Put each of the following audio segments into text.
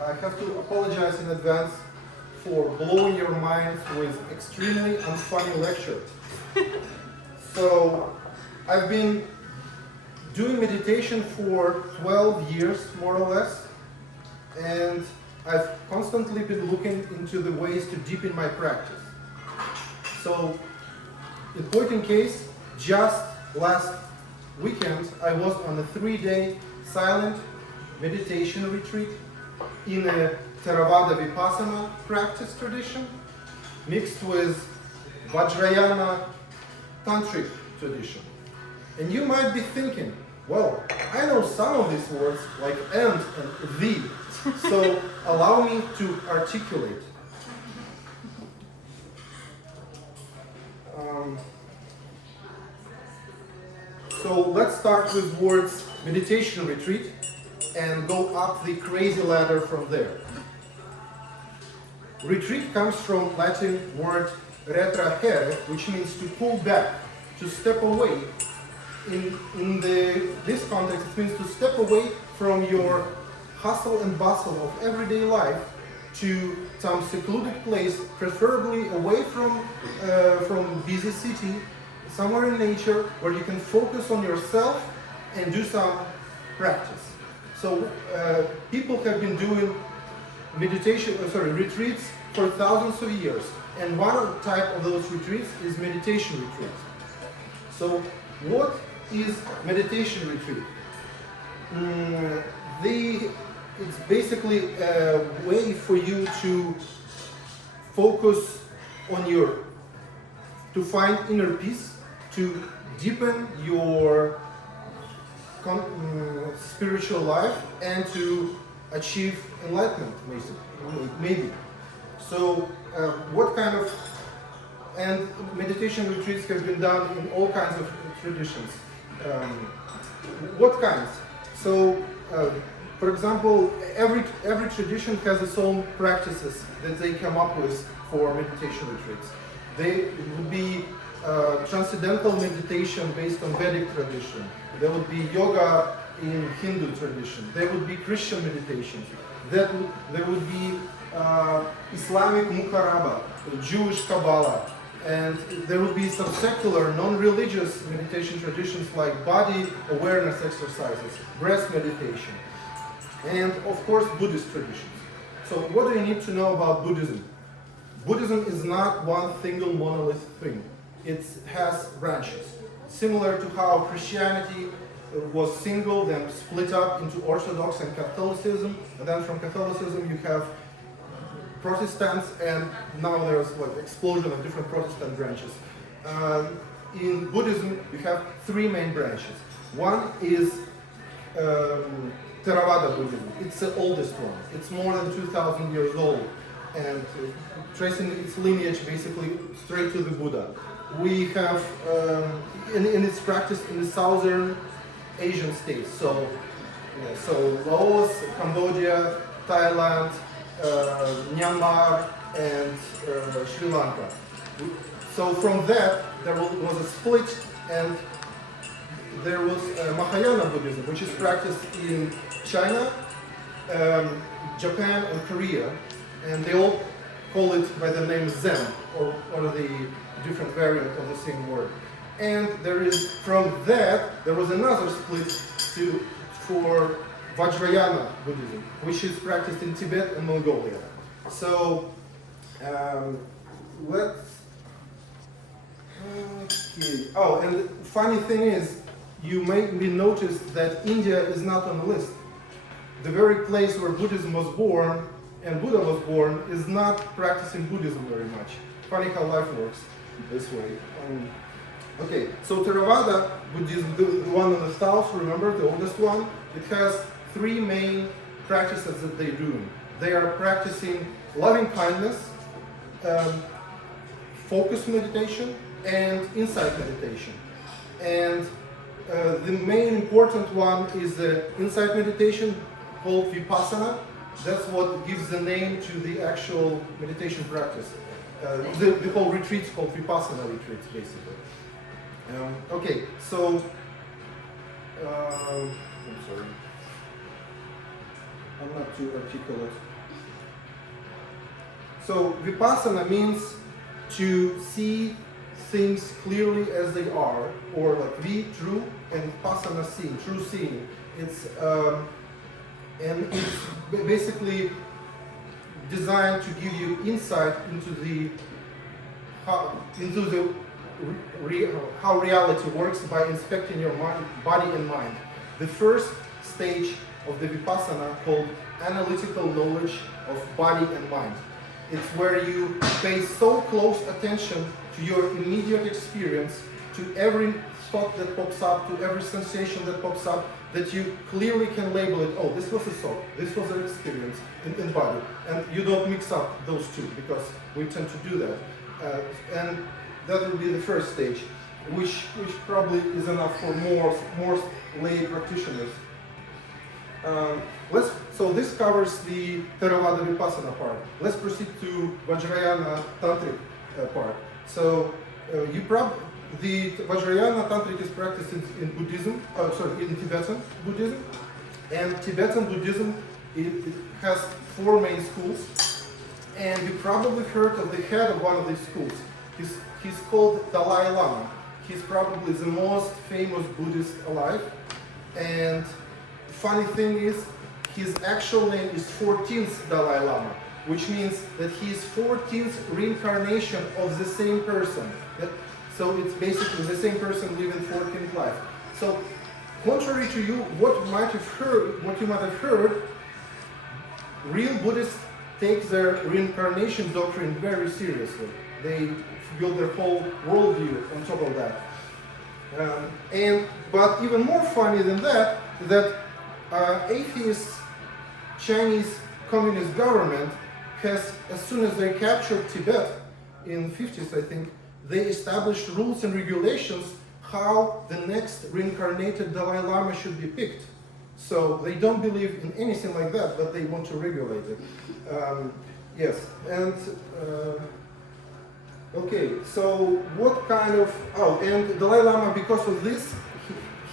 I have to apologize in advance for blowing your minds with extremely unfunny lecture. So, I've been doing meditation for 12 years, more or less, and I've constantly been looking into the ways to deepen my practice. So, in point in case, just last weekend, I was on a 3-day silent meditation retreat in a Theravada Vipassana practice tradition, mixed with Vajrayana Tantric tradition. And you might be thinking, well, I know some of these words, like and the, so allow me to articulate. So let's start with words meditation retreat and go up the crazy ladder from there. Retreat comes from Latin word retrahere, which means to pull back, to step away. In this context, it means to step away from your hustle and bustle of everyday life to some secluded place, preferably away from busy city, somewhere in nature where you can focus on yourself and do some practice. So people have been doing retreats for thousands of years, and one type of those retreats is meditation retreats. So what is meditation retreat? It's basically a way for you to focus on to find inner peace, to deepen your spiritual life, and to achieve enlightenment, maybe. So, and meditation retreats have been done in all kinds of traditions. What kinds? So, for example, every tradition has its own practices that they come up with for meditation retreats. They would be transcendental meditation based on Vedic tradition. There would be yoga in Hindu tradition. There would be Christian meditation. There would be Islamic Mukaraba, Jewish Kabbalah, and there would be some secular, non-religious meditation traditions like body awareness exercises, breath meditation, and of course Buddhist traditions. So what do you need to know about Buddhism? Buddhism is not one single monolith thing. It has branches. Similar to how Christianity was single, then split up into Orthodox and Catholicism, and then from Catholicism you have Protestants, and now there's like explosion of different Protestant branches. In Buddhism you have 3 main branches. One is Theravada Buddhism. It's the oldest one. It's more than 2,000 years old, and tracing its lineage basically straight to the Buddha. We have, in its practice in the southern Asian states, so Laos, Cambodia, Thailand, Myanmar, and Sri Lanka. So from that, there was a split, and there was Mahayana Buddhism, which is practiced in China, Japan, and Korea, and they all call it by the name Zen, or the different variant of the same word. And from that, there was another split for Vajrayana Buddhism, which is practiced in Tibet and Mongolia. So, Oh, and the funny thing is, you may notice that India is not on the list. The very place where Buddhism was born and Buddha was born is not practicing Buddhism very much. Funny how life works this way. Okay, so Theravada Buddhism, the one in the south, remember, the oldest one, it has 3 main practices that they do. They are practicing loving kindness, focus meditation, and insight meditation. And the main important one is the insight meditation called Vipassana. That's what gives the name to the actual meditation practice. The whole retreat's called Vipassana retreats, basically. Okay, so I'm sorry. I'm not too articulate. So vipassana means to see things clearly as they are, or like vi, true, and passana, seeing, true seeing. It's basically designed to give you insight into how reality works by inspecting your body and mind. The first stage of the vipassana, called analytical knowledge of body and mind. It's where you pay so close attention to your immediate experience, to every thought that pops up, to every sensation that pops up, that you clearly can label it, oh, this was a thought, this was an experience in body. And you don't mix up those two, because we tend to do that. And that will be the first stage, which probably is enough for more lay practitioners. So this covers the Theravada Vipassana part. Let's proceed to Vajrayana Tantric part. So the Vajrayana Tantric is practiced in Buddhism, in Tibetan Buddhism. And Tibetan Buddhism, it has 4 main schools. And you probably heard of the head of one of these schools. He's called Dalai Lama. He's probably the most famous Buddhist alive. And the funny thing is, his actual name is 14th Dalai Lama, which means that he is 14th reincarnation of the same person. So it's basically the same person living 14th life. So contrary to what you might have heard, real Buddhists take their reincarnation doctrine very seriously. They build their whole worldview on top of that. But even more funny than that, atheist Chinese communist government has, as soon as they captured Tibet in the 50s, I think, they established rules and regulations how the next reincarnated Dalai Lama should be picked. So they don't believe in anything like that, but they want to regulate it. Yes, and okay, so what kind of, and Dalai Lama, because of this,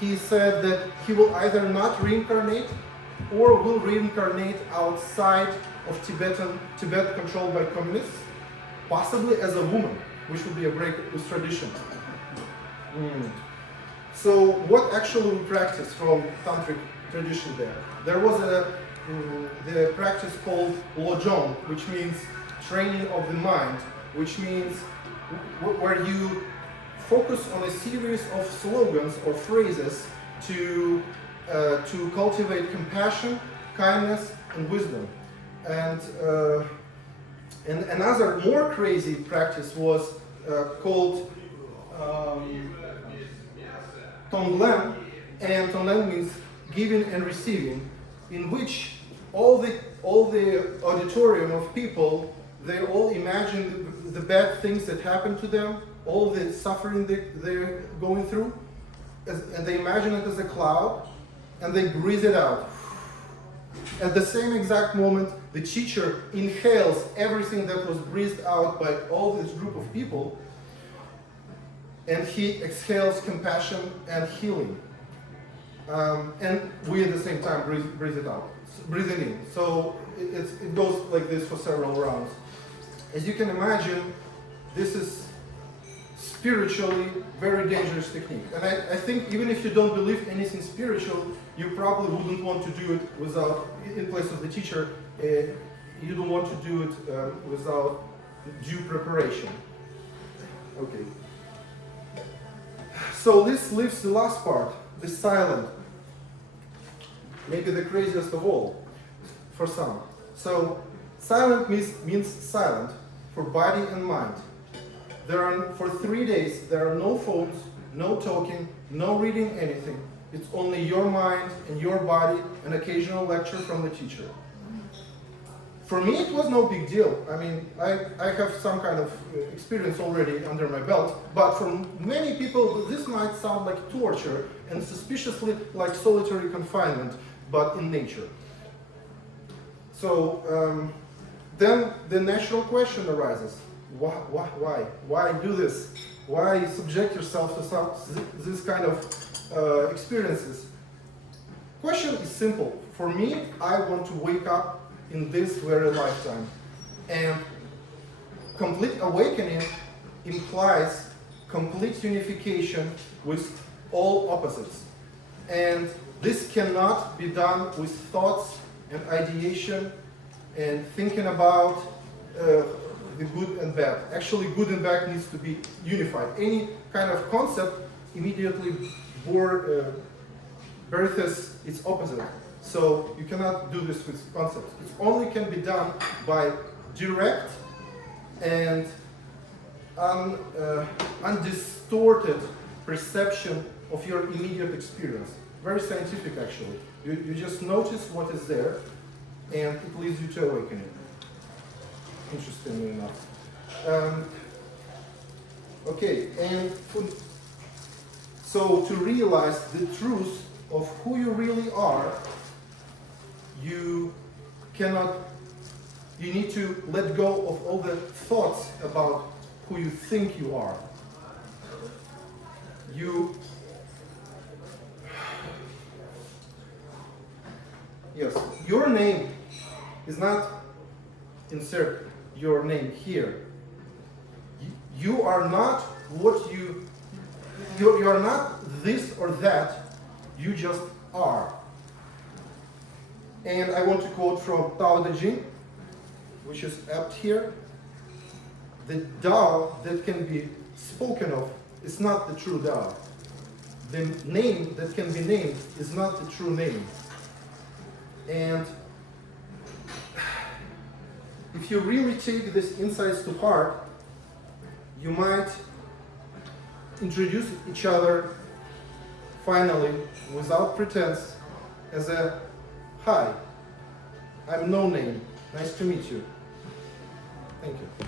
he said that he will either not reincarnate or will reincarnate outside of Tibet controlled by communists, possibly as a woman, which would be a break with tradition. So what actually we practice from tantric tradition there? There was the practice called Lojong, which means training of the mind, which means where you focus on a series of slogans or phrases to cultivate compassion, kindness, and wisdom. And another more crazy practice was called Tonglen, and Tonglen means giving and receiving, in which all the auditorium of people, they all imagine the bad things that happen to them, all the suffering they're going through, and they imagine it as a cloud, and they breathe it out. At the same exact moment, the teacher inhales everything that was breathed out by all this group of people, and he exhales compassion and healing. And we at the same time breathe it out, breathing in. So it goes like this for several rounds. As you can imagine, this is spiritually very dangerous technique. And I think even if you don't believe anything spiritual, you probably wouldn't want to do it without, in place of the teacher, you don't want to do it without due preparation. Okay. So this leaves the last part, the silent. Maybe the craziest of all for some. So silent means silent for body and mind. For 3 days, there are no phones, no talking, no reading anything. It's only your mind and your body, an occasional lecture from the teacher. For me, it was no big deal. I mean, I have some kind of experience already under my belt, but for many people, this might sound like torture and suspiciously like solitary confinement, but in nature. So then the natural question arises. Why? Why do this? Why subject yourself to this kind of experiences? Question is simple. for me, I want to wake up in this very lifetime. And complete awakening implies complete unification with all opposites. And this cannot be done with thoughts and ideation and thinking about the good and bad. Actually, good and bad needs to be unified. Any kind of concept immediately births its opposite. So you cannot do this with concepts. It only can be done by direct and undistorted perception of your immediate experience. Very scientific, actually. You just notice what is there, and it leads you to awakening. Interestingly enough. Okay, and so to realize the truth of who you really are, you need to let go of all the thoughts about who you think you are. Yes, your name is not, insert your name here. You are not what you are not this or that, you just are. And I want to quote from Tao Te Ching, which is apt here. The Tao that can be spoken of is not the true Tao. The name that can be named is not the true name. And if you really take these insights to heart, you might introduce each other finally, without pretense, as a hi, I'm no name, nice to meet you. Thank you.